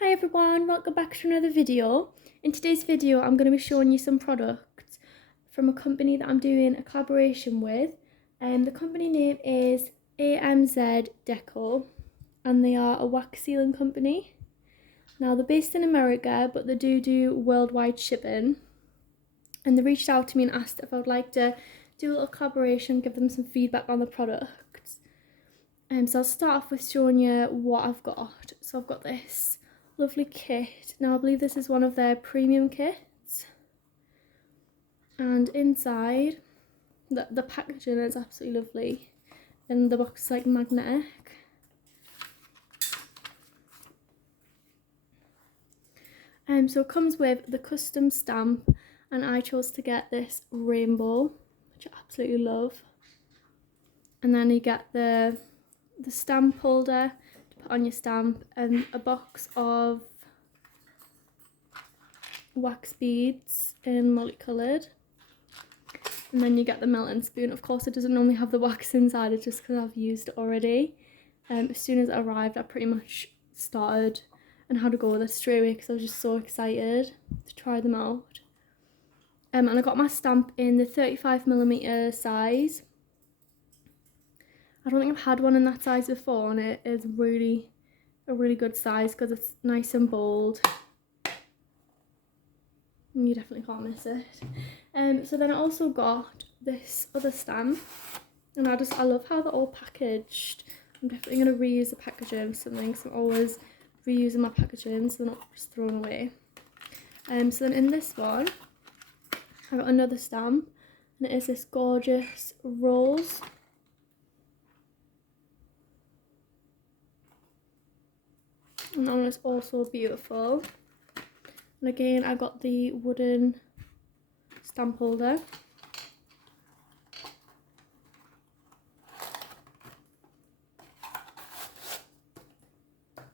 Hi everyone, welcome back to another video. In today's video I'm going to be showing you some products from a company that I'm doing a collaboration with. The company name is AMZ Deco and they are a wax sealing company. Now they're based in America but they do worldwide shipping, and they reached out to me and asked if I would like to do a little collaboration, give them some feedback on the products. So I'll start off with showing you what I've got. So I've got this lovely kit. Now I believe this is one of their premium kits, and inside the packaging is absolutely lovely, and the box is like magnetic. So it comes with the custom stamp, and I chose to get this rainbow, which I absolutely love. And then you get the stamp holder to put on your stamp, and a box of wax beads in multicoloured, and then you get the melting spoon. Of course it doesn't normally have the wax inside, it's just because I've used it already. As soon as it arrived I pretty much started and had to go with it straight away because I was just so excited to try them out. And I got my stamp in the 35mm size. I don't think I've had one in that size before, and it is really a really good size because it's nice and bold. You definitely can't miss it. So then I also got this other stamp, and I love how they're all packaged. I'm definitely going to reuse the packaging for something, so I'm always reusing my packaging so they're not just thrown away. So then in this one I got another stamp, and it is this gorgeous rose. And that one is also beautiful. And again I got the wooden stamp holder.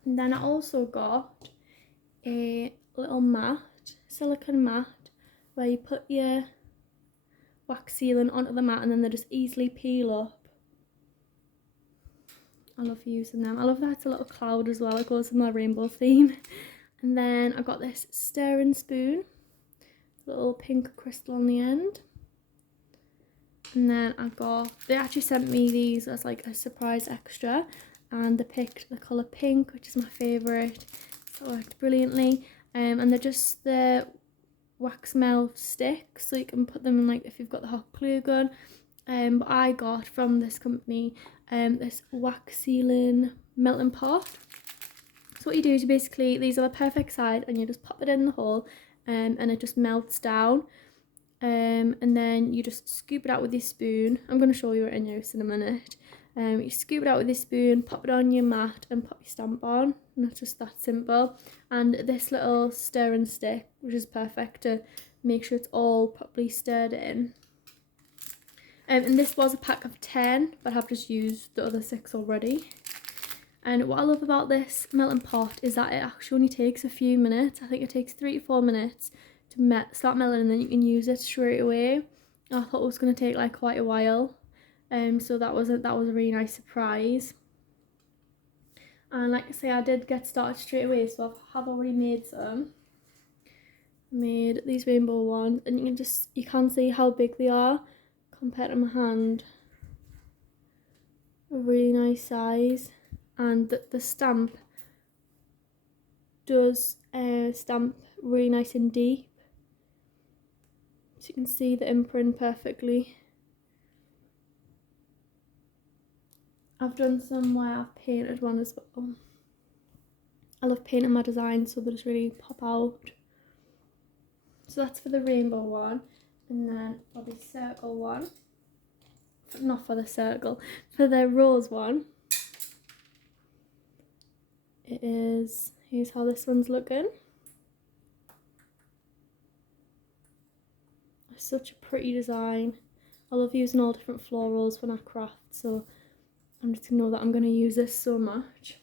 And then I also got a little mat, silicone mat, where you put your wax sealing onto the mat and then they just easily peel up. I love using them. I love that it's a little cloud as well, it goes with my rainbow theme. And then I got this stirring spoon, little pink crystal on the end. And then they actually sent me these as like a surprise extra, and they picked the colour pink, which is my favourite, so it worked brilliantly. And they're just the wax melt sticks, so you can put them in like if you've got the hot glue gun. But I got from this company this wax sealing melting pot. So what you do is these are the perfect size, and you just pop it in the hole, and it just melts down. And then you just scoop it out with your spoon. I'm going to show you it in use in a minute. You scoop it out with your spoon, pop it on your mat and pop your stamp on, and it's just that simple. And this little stirring stick, which is perfect to make sure it's all properly stirred in. And this was a pack of 10, but I've just used the other 6 already. And what I love about this melting pot is that it actually only takes a few minutes. I think it takes 3 to 4 minutes to start melting, and then you can use it straight away. I thought it was going to take like quite a while, so that was a really nice surprise. And like I say, I did get started straight away, so I have already made some. Made these rainbow ones, and you can see how big they are compared to my hand. A really nice size, and the stamp does stamp really nice and deep, so you can see the imprint perfectly. I've done some where I've painted one as well. I love painting my designs so they just really pop out. So that's for the rainbow one. And then for the circle one, not for the circle, for the rose one, here's how this one's looking. It's such a pretty design. I love using all different florals when I craft, so I'm just going to know that I'm going to use this so much.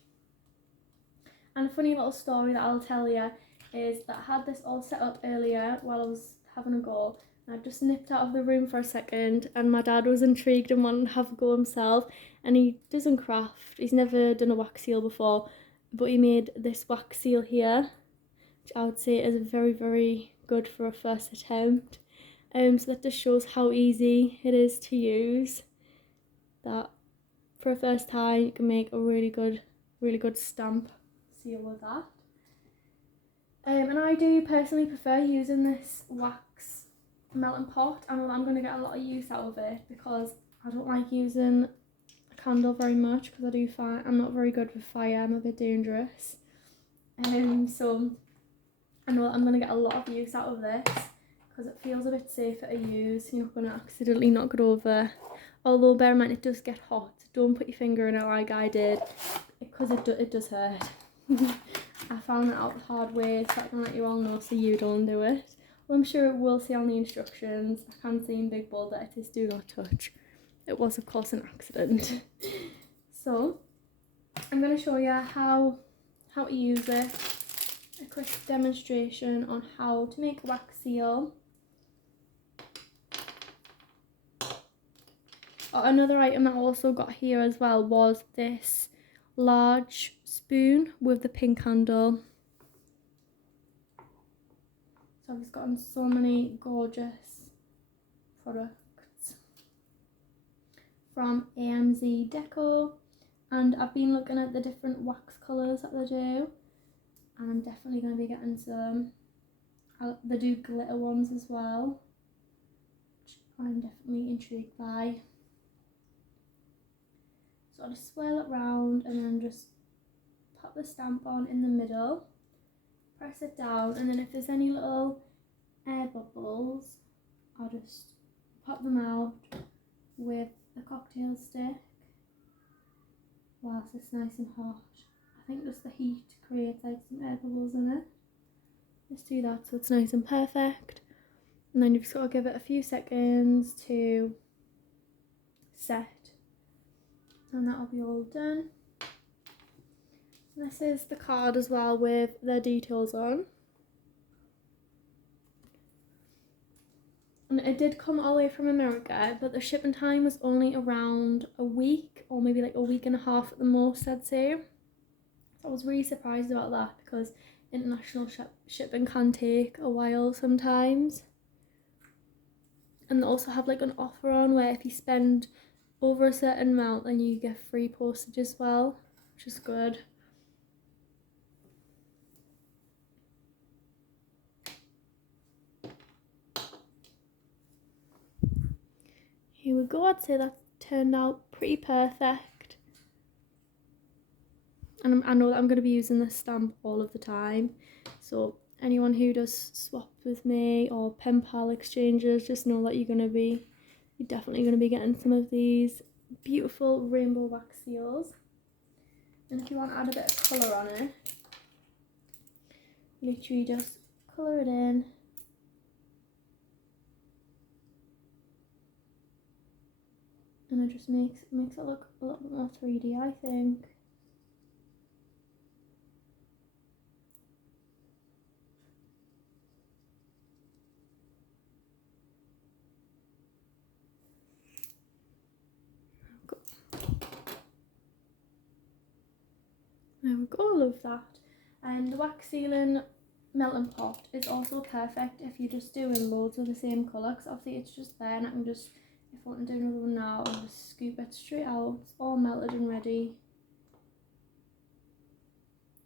And a funny little story that I'll tell you is that I had this all set up earlier while I was having a go. I just nipped out of the room for a second, and my dad was intrigued and wanted to have a go himself, and he doesn't craft, he's never done a wax seal before, but he made this wax seal here, which I would say is very, very good for a first attempt. So that just shows how easy it is to use, that for a first time you can make a really good stamp seal with that. And I do personally prefer using this wax melting pot. I know I'm going to get a lot of use out of it because I don't like using a candle very much, because I do find I'm not very good with fire. I'm a bit dangerous. So I know that I'm going to get a lot of use out of this because it feels a bit safer to use. You're not going to accidentally knock it over. Although bear in mind, it does get hot. Don't put your finger in it like I did, because it does hurt. I found that out the hard way, so I can let you all know so you don't do it. Well, I'm sure it will say on the instructions. I can see in big bold that it is do not touch. It was of course an accident. So I'm going to show you how to use it. A quick demonstration on how to make a wax seal. Another item that I also got here as well was this large spoon with the pink handle. So I've just gotten so many gorgeous products from AMZ Deco, and I've been looking at the different wax colours that they do, and I'm definitely going to be getting some. They do glitter ones as well, which I'm definitely intrigued by. So I'll just swirl it round and then just pop the stamp on in the middle, press it down, and then if there's any little air bubbles, I'll just pop them out with a cocktail stick whilst it's nice and hot. I think just the heat creates like some air bubbles in it. Just do that so it's nice and perfect, and then you've just got to give it a few seconds to set, and that'll be all done. This is the card as well with the details on. And it did come all the way from America, but the shipping time was only around a week, or maybe like a week and a half at the most, I'd say. So I was really surprised about that, because international shipping can take a while sometimes. And they also have like an offer on where if you spend over a certain amount, then you get free postage as well, which is good. Here we go. I'd say that turned out pretty perfect. And I know that I'm going to be using this stamp all of the time. So anyone who does swaps with me or pen pal exchanges, just know that you're definitely going to be getting some of these beautiful rainbow wax seals. And if you want to add a bit of colour on it, literally just colour it in. And it just makes it look a little bit more 3D, I think. There we go, love that. And the wax sealing melting pot is also perfect if you're just doing loads of the same colour, because obviously it's just there, and I can just, if I want to do another one now, I'll just scoop it straight out. It's all melted and ready.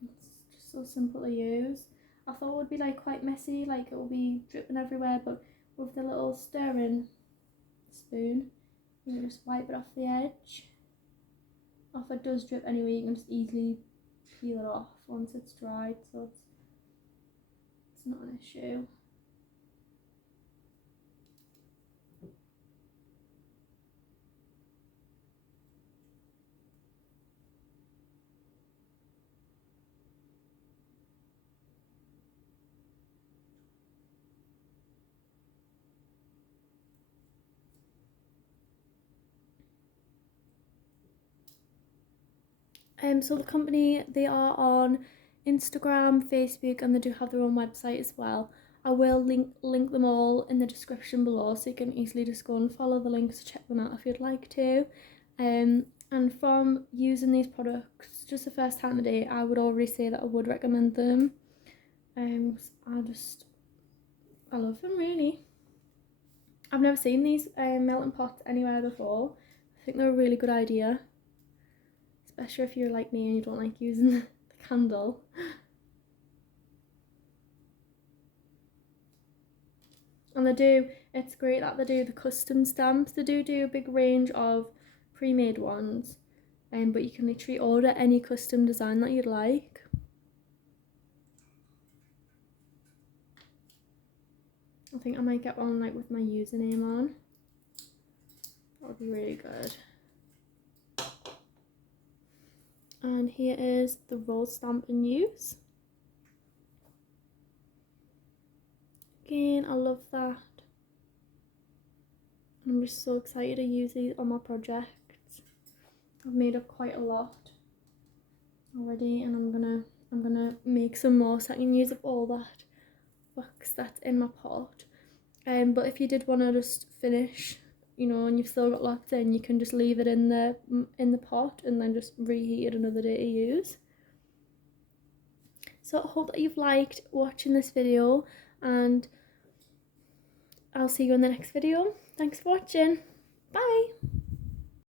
It's just so simple to use. I thought it would be like quite messy, like it will be dripping everywhere, but with the little stirring spoon, you can just wipe it off the edge. If it does drip anyway, you can just easily peel it off once it's dried, so it's not an issue. So the company, they are on Instagram, Facebook, and they do have their own website as well. I will link them all in the description below, so you can easily just go and follow the links to check them out if you'd like to. And from using these products just the first time of day, I would already say that I would recommend them. I love them really. I've never seen these melting pots anywhere before. I think they're a really good idea, especially if you're like me and you don't like using the candle. And it's great that they do the custom stamps. They do a big range of pre-made ones, but you can literally order any custom design that you'd like. I think I might get one like with my username on. That would be really good. And here is the roll stamp in use. Again, I love that. I'm just so excited to use these on my projects. I've made up quite a lot already, and I'm gonna make some more so I can use up all that wax that's in my pot. But if you did want to just finish, you know, and you've still got lots in, you can just leave it in the pot and then just reheat it another day to use. So I hope that you've liked watching this video, and I'll see you in the next video. Thanks for watching. Bye.